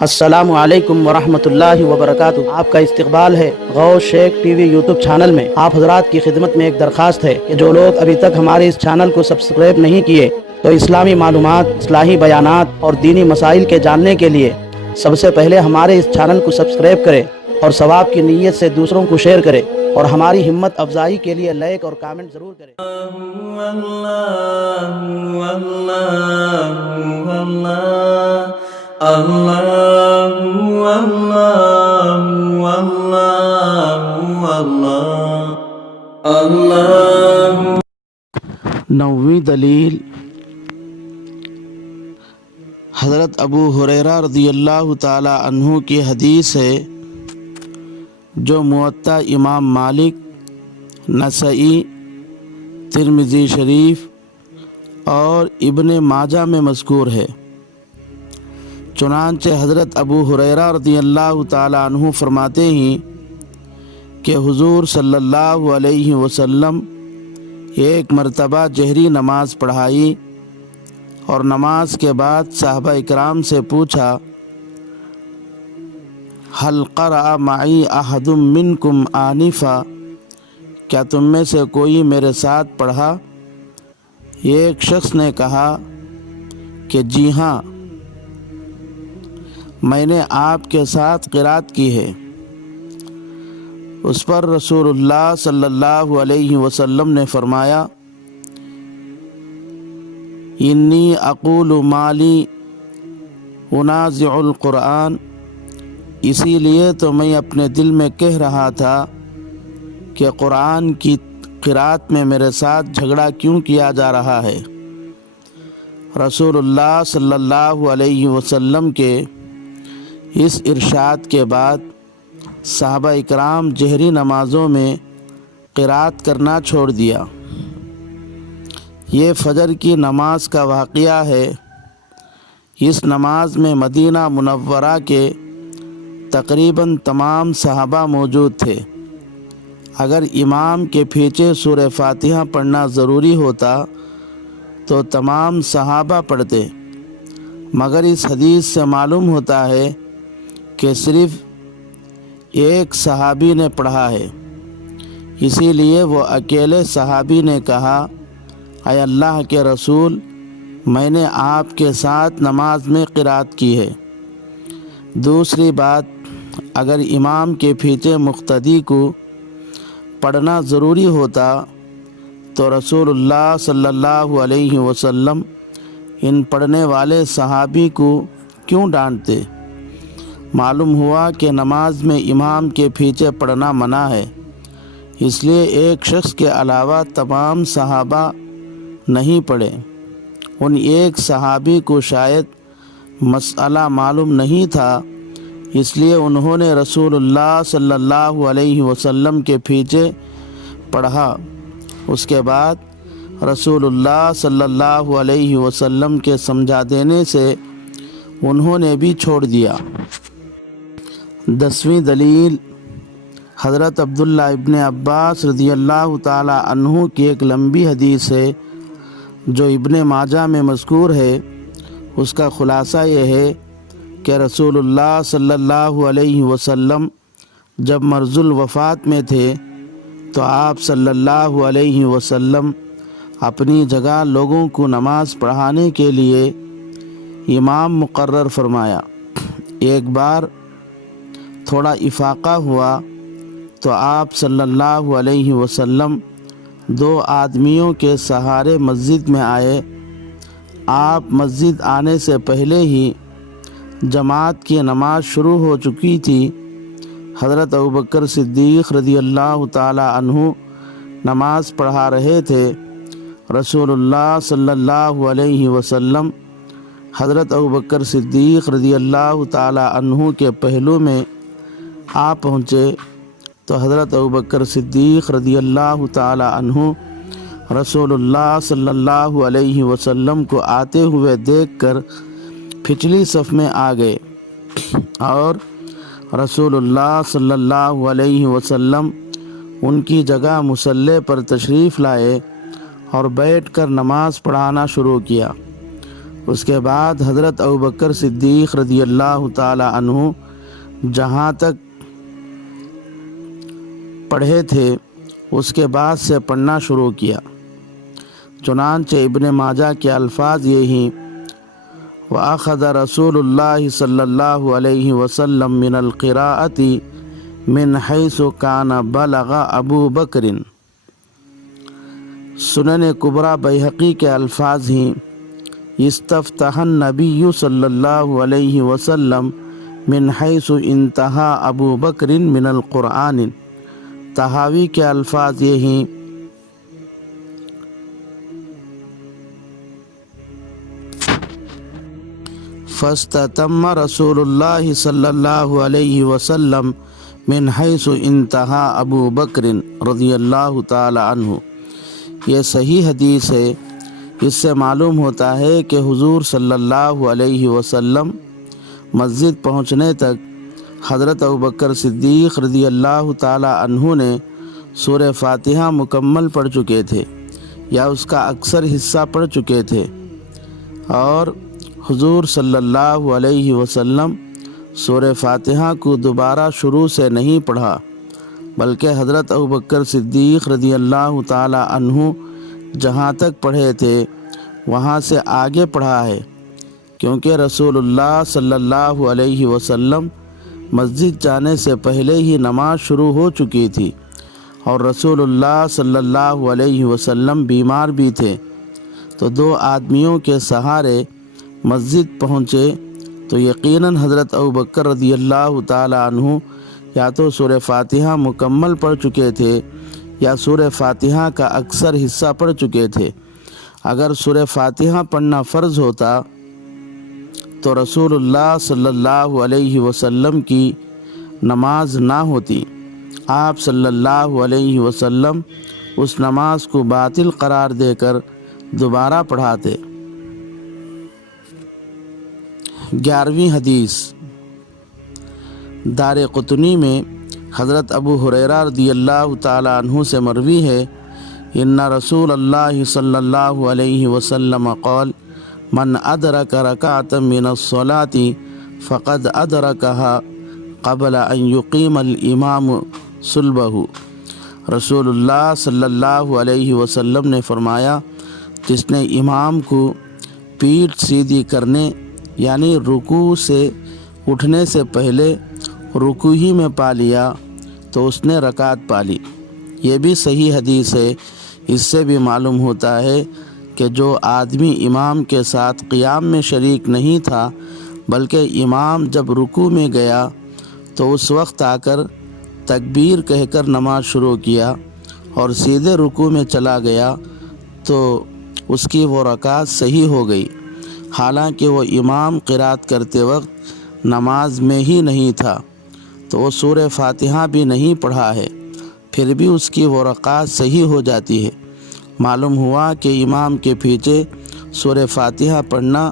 السلام علیکم ورحمۃ اللہ وبرکاتہ۔ آپ کا استقبال ہے غوث شیخ ٹی وی یوٹیوب چینل میں۔ آپ حضرات کی خدمت میں ایک درخواست ہے کہ جو لوگ ابھی تک ہمارے اس چینل کو سبسکرائب نہیں کیے تو اسلامی معلومات، اصلاحی بیانات اور دینی مسائل کے جاننے کے لیے سب سے پہلے ہمارے اس چینل کو سبسکرائب کریں اور ثواب کی نیت سے دوسروں کو شیئر کریں اور ہماری ہمت افزائی کے لیے لائک اور کامنٹ ضرور کریں۔ نویں دلیل حضرت ابو ہریرہ رضی اللہ تعالی عنہ کی حدیث ہے جو موطا امام مالک، نسائی، ترمذی شریف اور ابن ماجہ میں مذکور ہے۔ چنانچہ حضرت ابو ہریرہ رضی اللہ تعالی عنہ فرماتے ہیں کہ حضور صلی اللہ علیہ وسلم ایک مرتبہ جہری نماز پڑھائی اور نماز کے بعد صحابہ اکرام سے پوچھا، حل قرأ معی احد منکم آنفا، کیا تم میں سے کوئی میرے ساتھ پڑھا؟ ایک شخص نے کہا کہ جی ہاں، میں نے آپ کے ساتھ قرات کی ہے۔ اس پر رسول اللہ صلی اللہ علیہ وسلم نے فرمایا، انی اقول مالی انازع القرآن، اسی لیے تو میں اپنے دل میں کہہ رہا تھا کہ قرآن کی قرات میں میرے ساتھ جھگڑا کیوں کیا جا رہا ہے۔ رسول اللہ صلی اللہ علیہ وسلم کے اس ارشاد کے بعد صحابہ اکرام جہری نمازوں میں قرات کرنا چھوڑ دیا۔ یہ فجر کی نماز کا واقعہ ہے۔ اس نماز میں مدینہ منورہ کے تقریباً تمام صحابہ موجود تھے۔ اگر امام کے پیچھے سورہ فاتحہ پڑھنا ضروری ہوتا تو تمام صحابہ پڑھتے، مگر اس حدیث سے معلوم ہوتا ہے کہ صرف ایک صحابی نے پڑھا ہے، اسی لیے وہ اکیلے صحابی نے کہا، اے اللہ کے رسول، میں نے آپ کے ساتھ نماز میں قرات کی ہے۔ دوسری بات، اگر امام کے پیچھے مقتدی کو پڑھنا ضروری ہوتا تو رسول اللہ صلی اللہ علیہ وسلم ان پڑھنے والے صحابی کو کیوں ڈانٹتے؟ معلوم ہوا کہ نماز میں امام کے پیچھے پڑھنا منع ہے، اس لیے ایک شخص کے علاوہ تمام صحابہ نہیں پڑھے۔ ان ایک صحابی کو شاید مسئلہ معلوم نہیں تھا، اس لیے انہوں نے رسول اللہ صلی اللہ علیہ وسلم کے پیچھے پڑھا۔ اس کے بعد رسول اللہ صلی اللہ علیہ وسلم کے سمجھا دینے سے انہوں نے بھی چھوڑ دیا۔ 10ویں دلیل حضرت عبداللہ ابن عباس رضی اللہ تعالی عنہ کی ایک لمبی حدیث ہے جو ابن ماجہ میں مذکور ہے۔ اس کا خلاصہ یہ ہے کہ رسول اللہ صلی اللہ علیہ وسلم جب مرض الوفات میں تھے تو آپ صلی اللہ علیہ وسلم اپنی جگہ لوگوں کو نماز پڑھانے کے لیے امام مقرر فرمایا۔ ایک بار تھوڑا افاقہ ہوا تو آپ صلی اللہ علیہ وسلم 2 آدمیوں کے سہارے مسجد میں آئے۔ آپ مسجد آنے سے پہلے ہی جماعت کی نماز شروع ہو چکی تھی۔ حضرت ابوبکر صدیق رضی اللہ تعالی عنہ نماز پڑھا رہے تھے۔ رسول اللہ صلی اللہ علیہ وسلم حضرت ابوبکر صدیق رضی اللہ تعالی عنہ کے پہلو میں آ پہنچے تو حضرت ابوبکر صدیق رضی اللہ تعالی عنہ رسول اللہ صلی اللہ علیہ وسلم کو آتے ہوئے دیکھ کر پچھلی صف میں آ گئے اور رسول اللہ صلی اللہ علیہ وسلم ان کی جگہ مصلی پر تشریف لائے اور بیٹھ کر نماز پڑھانا شروع کیا۔ اس کے بعد حضرت ابوبکر صدیق رضی اللہ تعالی عنہ جہاں تک پڑھے تھے اس کے بعد سے پڑھنا شروع کیا۔ چنانچہ ابن ماجہ کے الفاظ یہ ہیں: وَأَخَذَ رَسُولُ اللَّهِ صلی اللہ علیہ وسلم من القراءة من حیث کان بلغ ابو بکر۔ سنن کبریٰ بیہقی کے الفاظ ہیں: استفتح النبی صلی اللہ علیہ وسلم من حیث انتہا ابو بکر من القرآن۔ طحاوی کے الفاظ یہ ہیں: فاستتم رسول اللہ صلی اللہ علیہ وسلم من حیث انتہا ابو بکر رضی اللہ تعالی عنہ۔ یہ صحیح حدیث ہے۔ اس سے معلوم ہوتا ہے کہ حضور صلی اللہ علیہ وسلم مسجد پہنچنے تک حضرت ابوبکر صدیق رضی اللہ تعالی عنہ نے سورہ فاتحہ مکمل پڑھ چکے تھے یا اس کا اکثر حصہ پڑھ چکے تھے، اور حضور صلی اللہ علیہ وسلم سورہ فاتحہ کو دوبارہ شروع سے نہیں پڑھا، بلکہ حضرت ابوبکر صدیق رضی اللہ تعالی عنہ جہاں تک پڑھے تھے وہاں سے آگے پڑھا ہے، کیونکہ رسول اللہ صلی اللہ علیہ وسلم مسجد جانے سے پہلے ہی نماز شروع ہو چکی تھی، اور رسول اللہ صلی اللہ علیہ وسلم بیمار بھی تھے، تو دو آدمیوں کے سہارے مسجد پہنچے تو یقیناً حضرت ابوبکر رضی اللہ تعالی عنہ یا تو سورہ فاتحہ مکمل پڑھ چکے تھے یا سورہ فاتحہ کا اکثر حصہ پڑھ چکے تھے۔ اگر سورہ فاتحہ پڑھنا فرض ہوتا تو رسول اللہ صلی اللہ علیہ وسلم کی نماز نہ ہوتی، آپ صلی اللہ علیہ وسلم اس نماز کو باطل قرار دے کر دوبارہ پڑھاتے۔ 11ویں حدیث دارقطنی میں حضرت ابو ہریرہ رضی اللہ تعالی عنہ سے مروی ہے: ان رسول اللہ صلی اللہ علیہ وسلم قال: من ادرک رکعۃ من الصلاة فقد ادرکها قبل ان یقیم الامام صلبہ۔ رسول اللہ صلی اللہ علیہ وسلم نے فرمایا: جس نے امام کو پیٹھ سیدھی کرنے یعنی رکوع سے اٹھنے سے پہلے رکوع ہی میں پا لیا تو اس نے رکعت پا لی۔ یہ بھی صحیح حدیث ہے۔ اس سے بھی معلوم ہوتا ہے کہ جو آدمی امام کے ساتھ قیام میں شریک نہیں تھا بلکہ امام جب رکوع میں گیا تو اس وقت آ کر تکبیر کہہ کر نماز شروع کیا اور سیدھے رکوع میں چلا گیا تو اس کی وہ رکعت صحیح ہو گئی، حالانکہ وہ امام قرات کرتے وقت نماز میں ہی نہیں تھا، تو وہ سورہ فاتحہ بھی نہیں پڑھا ہے، پھر بھی اس کی وہ رکعت صحیح ہو جاتی ہے۔ معلوم ہوا کہ امام کے پیچھے سورہ فاتحہ پڑھنا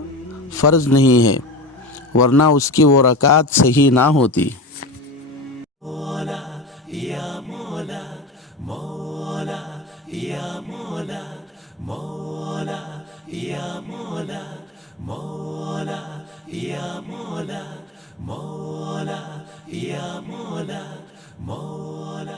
فرض نہیں ہے، ورنہ اس کی وہ رکعت صحیح نہ ہوتی۔ مولا یا مولا، مولا یا مولا، مولا یا مولا، مولا یا مولا، مولا یا مولا، مولا